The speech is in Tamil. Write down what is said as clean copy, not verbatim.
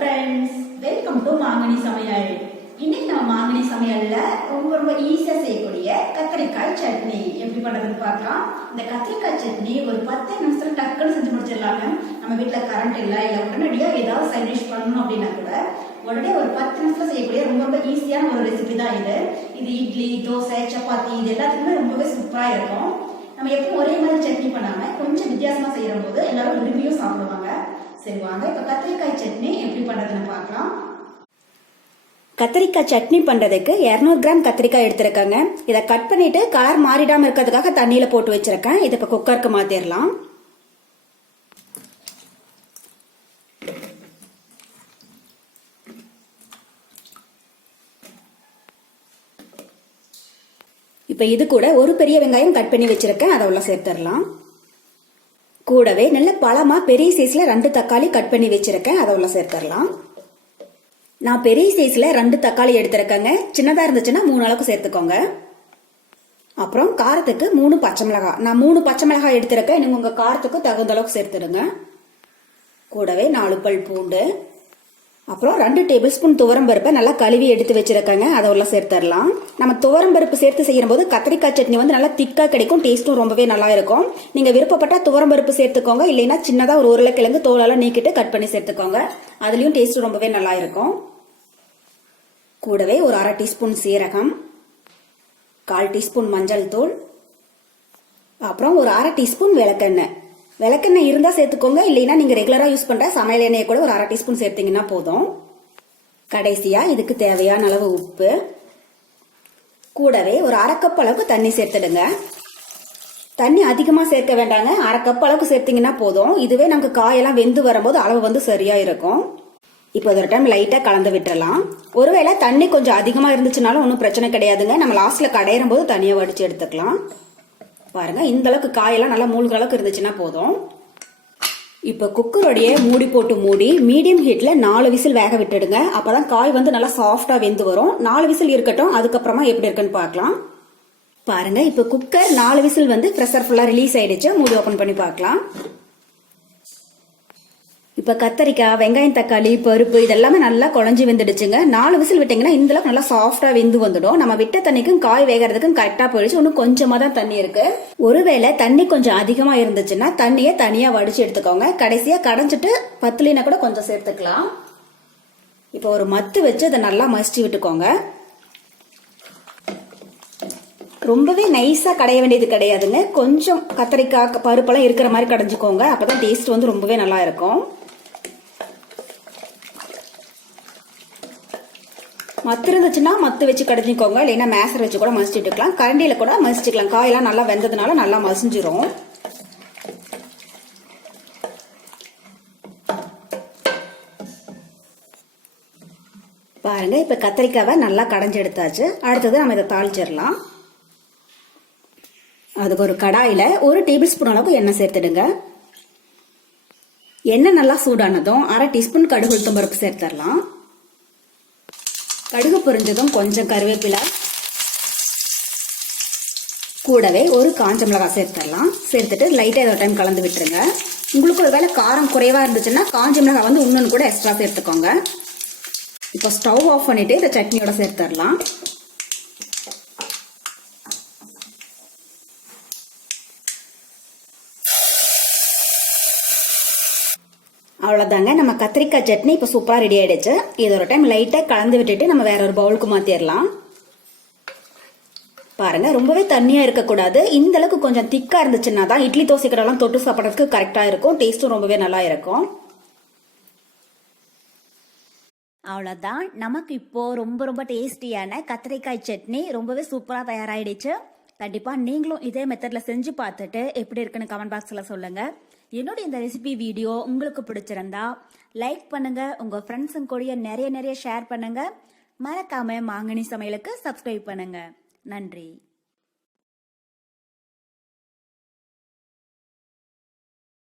ஃப்ரெண்ட்ஸ், வெல்கம் டு மாங்கனி சமையல். இன்னைக்கு நம்ம மாங்கனி சமையல்ல ரொம்ப ஈஸியா செய்யக்கூடிய கத்திரிக்காய் சட்னி எப்படி பண்றதுன்னு பார்க்கலாம். இந்த கத்திரிக்காய் சட்னி ஒரு 10 நிமிஷத்துல டக்குன்னு செஞ்சு முடிச்சிடலாங்க. நம்ம வீட்டுல கரண்ட் இல்ல உடனடியா ஏதாவது சைட் டிஷ் பண்ணணும் அப்படின்னா கூட உடனே ஒரு 10 நிமிஷத்துல செய்யக்கூடிய ரொம்ப ஈஸியான ஒரு ரெசிபி தான் இது. இது இட்லி, தோசை, சப்பாத்தி இது எல்லாத்துக்குமே ரொம்பவே சூப்பரா இருக்கும். நம்ம எப்பவும் ஒரே மாதிரி சட்னி பண்ணாம கொஞ்சம் வித்தியாசமா செய்யற போது எல்லாரும் விரும்பியும் சாப்பிடுவாங்க. சரி வாங்க இப்ப கத்திரிக்காய் சட்னி எப்படி பண்றதுன்னு பார்க்கலாம். கத்திரிக்காய் சட்னி பண்றதுக்கு 200 கிராம் கத்திரிக்காய் எடுத்திருக்கேங்க. இதை கட் பண்ணிட்டு கலர் மாறிடாம இருக்கிறதுக்காக தண்ணியில போட்டு வச்சிருக்கேன். இதை இப்ப குக்கருக்கு மாத்திரலாம். இப்ப இது கூட ஒரு பெரிய வெங்காயம் கட் பண்ணி வச்சிருக்கேன், அதை உள்ள சேர்த்துடலாம். கூடவே நல்ல பழமா பெரிய சைஸ்ல 2 தக்காளி கட் பண்ணி வச்சிருக்கேன், அதை உள்ள சேர்த்துடலாம். நான் பெரிய சைஸ்ல 2 தக்காளி எடுத்திருக்கேங்க. சின்னதா இருந்துச்சுன்னா 3 அளவுக்கு சேர்த்துக்கோங்க. அப்புறம் காரத்துக்கு 3 பச்சை மிளகாய், நான் 3 பச்சை மிளகாய் எடுத்திருக்கேன். நீங்க உங்க காரத்துக்கு தகுந்த அளவுக்கு சேர்த்துடுங்க. கூடவே 4 பல் பூண்டு, அப்புறம் 2 டேபிள் ஸ்பூன் துவரம் பருப்பை நல்லா கழுவி எடுத்து வச்சிருக்கேங்க, அதை உள்ள சேர்த்துடலாம். நம்ம துவரம் பருப்பு சேர்த்து செய்யும் போது கத்திரிக்காய் சட்னி வந்து நல்லா திக்கா கிடைக்கும், டேஸ்ட்டும் ரொம்பவே நல்லா இருக்கும். நீங்க விருப்பப்பட்டா துவரம் பருப்பு சேர்த்துக்கோங்க, இல்லைன்னா சின்னதா ஒரு உருளைக்கிழங்கு தோலெல்லாம் நீக்கிட்டு கட் பண்ணி சேர்த்துக்கோங்க, அதுலயும் டேஸ்ட் ரொம்பவே நல்லா இருக்கும். கூடவே ஒரு 1/2 டீஸ்பூன் சீரகம், 1/4 டீஸ்பூன் மஞ்சள் தூள், அப்புறம் ஒரு 1/2 டீஸ்பூன் விளக்கெண்ணெய். விளக்கெண்ணெய் இருந்தா சேர்த்துக்கோங்க, இல்லைன்னா நீங்க ரெகுலரா யூஸ் பண்ற சமையல் எண்ணெயை கூட ஒரு 1/2 டீஸ்பூன் சேர்த்தீங்கன்னா போதும். கடைசியா இதுக்கு தேவையான அளவு உப்பு, கூடவே ஒரு 1/2 கப் அளவுக்கு தண்ணி சேர்த்துடுங்க. தண்ணி அதிகமா சேர்க்க வேண்டாங்க, 1/2 கப் அளவுக்கு சேர்த்தீங்கன்னா போதும். இதுவே நமக்கு காயெல்லாம் வெந்து வரும்போது அளவு வந்து சரியா இருக்கும். இப்போ ஒரு டைம் லைட்டா கலந்து விட்டுறலாம். ஒருவேளை தண்ணி கொஞ்சம் அதிகமா இருந்துச்சுனாலும் ஒன்றும் பிரச்சனை கிடையாதுங்க, நம்ம லாஸ்ட்ல கடையிறும் போது தண்ணியை வடிச்சு எடுத்துக்கலாம். பாருங்க, இந்த அளவுக்கு காயெல்லாம் நல்லா மூழ்கிற அளவுக்கு இருந்துச்சுன்னா போதும். இப்ப குக்கரோடைய மூடி போட்டு மூடி மீடியம் ஹீட்ல 4 விசில் வேக விட்டுடுங்க. அப்பதான் காய் வந்து நல்லா சாஃப்டா வெந்து வரும். 4 விசில் இருக்கட்டும், அதுக்கப்புறமா எப்படி இருக்குன்னு பார்க்கலாம். பாருங்க, இப்ப குக்கர் 4 விசில் வந்து பிரஷர் ஃபுல்லா ரிலீஸ் ஆயிடுச்சு. மூடி ஓபன் பண்ணி பார்க்கலாம். இப்ப கத்தரிக்காய், வெங்காயம், தக்காளி, பருப்பு இதெல்லாமே நல்லா குழஞ்சி வெந்துடுச்சுங்க. 4 விசில் விட்டீங்கன்னா இந்த அளவுக்கு நல்லா சாஃப்டா வெந்து வந்துடும். நம்ம விட்ட தண்ணிக்கும் காய் வேகிறதுக்கும் கரெக்டா போயிடுச்சு. இன்னும் கொஞ்சமா தான் தண்ணி இருக்கு. ஒருவேளை தண்ணி கொஞ்சம் அதிகமா இருந்துச்சுன்னா தண்ணியை தனியா வடிச்சு எடுத்துக்கோங்க. கடைசியா கடைஞ்சிட்டு பத்துலினா கூட கொஞ்சம் சேர்த்துக்கலாம். இப்ப ஒரு மத்து வச்சு அதை நல்லா மசிச்சு விட்டுக்கோங்க. ரொம்பவே நைஸா கடைய வேண்டியது கிடையாதுங்க. கொஞ்சம் கத்தரிக்காய் பருப்பெல்லாம் இருக்கிற மாதிரி கடைஞ்சுக்கோங்க, அப்பதான் டேஸ்ட் வந்து ரொம்பவே நல்லா இருக்கும். மத்து இருந்துச்சுன்னா மத்து வச்சு கடைஞ்சிக்கோங்க, இல்லைன்னா மேசர் வச்சு கூட மசிச்சுட்டுக்கலாம், கரண்டியில கூட மசிச்சுக்கலாம். காயெல்லாம் நல்லா வெந்ததுனால நல்லா மசிஞ்சிரும். பாருங்க, இப்ப கத்திரிக்காவை நல்லா கடைஞ்சு எடுத்தாச்சு. அடுத்தது நம்ம இதை தாளிச்சிடலாம். அதுக்கு ஒரு கடாயில 1 டேபிள் ஸ்பூன் அளவுக்கு எண்ணெய் சேர்த்துடுங்க. எண்ணெய் நல்லா சூடானதும் 1/2 டீஸ்பூன் கடுகு உளுத்தம் பருப்பு சேர்த்துடலாம். கடுகு பொரிஞ்சதும் கொஞ்சம் கருவேப்பிலை, கூடவே ஒரு காஞ்ச மிளகாய் சேர்த்துடலாம். சேர்த்துட்டு லைட்டா ஏதோ டைம் கலந்து விட்டுருங்க. உங்களுக்கு ஒரு வேளை காரம் குறைவா இருந்துச்சுன்னா காஞ்ச மிளகாய் வந்து இன்னொன்னு கூட எக்ஸ்ட்ரா சேர்த்துக்கோங்க. இப்போ ஸ்டவ் ஆஃப் பண்ணிட்டு இந்த சட்னியோட சேர்த்துடலாம். அவ்வளவுதாங்க, நம்ம கத்திரிக்காய் சட்னி இப்ப சூப்பரா ரெடி ஆயிடுச்சு. இது ஒரு டைம் லைட்டா கலந்து விட்டுட்டு நம்ம வேற ஒரு பவுலுக்கு மாத்திரலாம். பாருங்க, ரொம்பவே தண்ணியா இருக்க கூடாது. இந்த அளவுக்கு கொஞ்சம் திக்கா இருந்துச்சுன்னா தான் இட்லி, தோசைக்கெல்லாம் தொட்டு சாப்பிடறதுக்கு கரெக்டா இருக்கும். டேஸ்டும் ரொம்பவே நல்லா இருக்கும். அவ்வளவுதான், நமக்கு இப்போ ரொம்ப டேஸ்டியான கத்திரிக்காய் சட்னி ரொம்பவே சூப்பரா தயாராயிடுச்சு. கண்டிப்பா நீங்களும் இதே மெத்தட்ல செஞ்சு பார்த்துட்டு எப்படி இருக்குன்னு கமெண்ட் பாக்ஸ்ல சொல்லுங்க. என்னோட இந்த ரெசிபி வீடியோ உங்களுக்கு பிடிச்சிருந்தா லைக் பண்ணுங்க, உங்க ஃப்ரெண்ட்ஸுங்க கூட நிறைய ஷேர் பண்ணுங்க. மறக்காம மாங்கனி சமையலுக்கு சப்ஸ்கிரைப் பண்ணுங்க. நன்றி.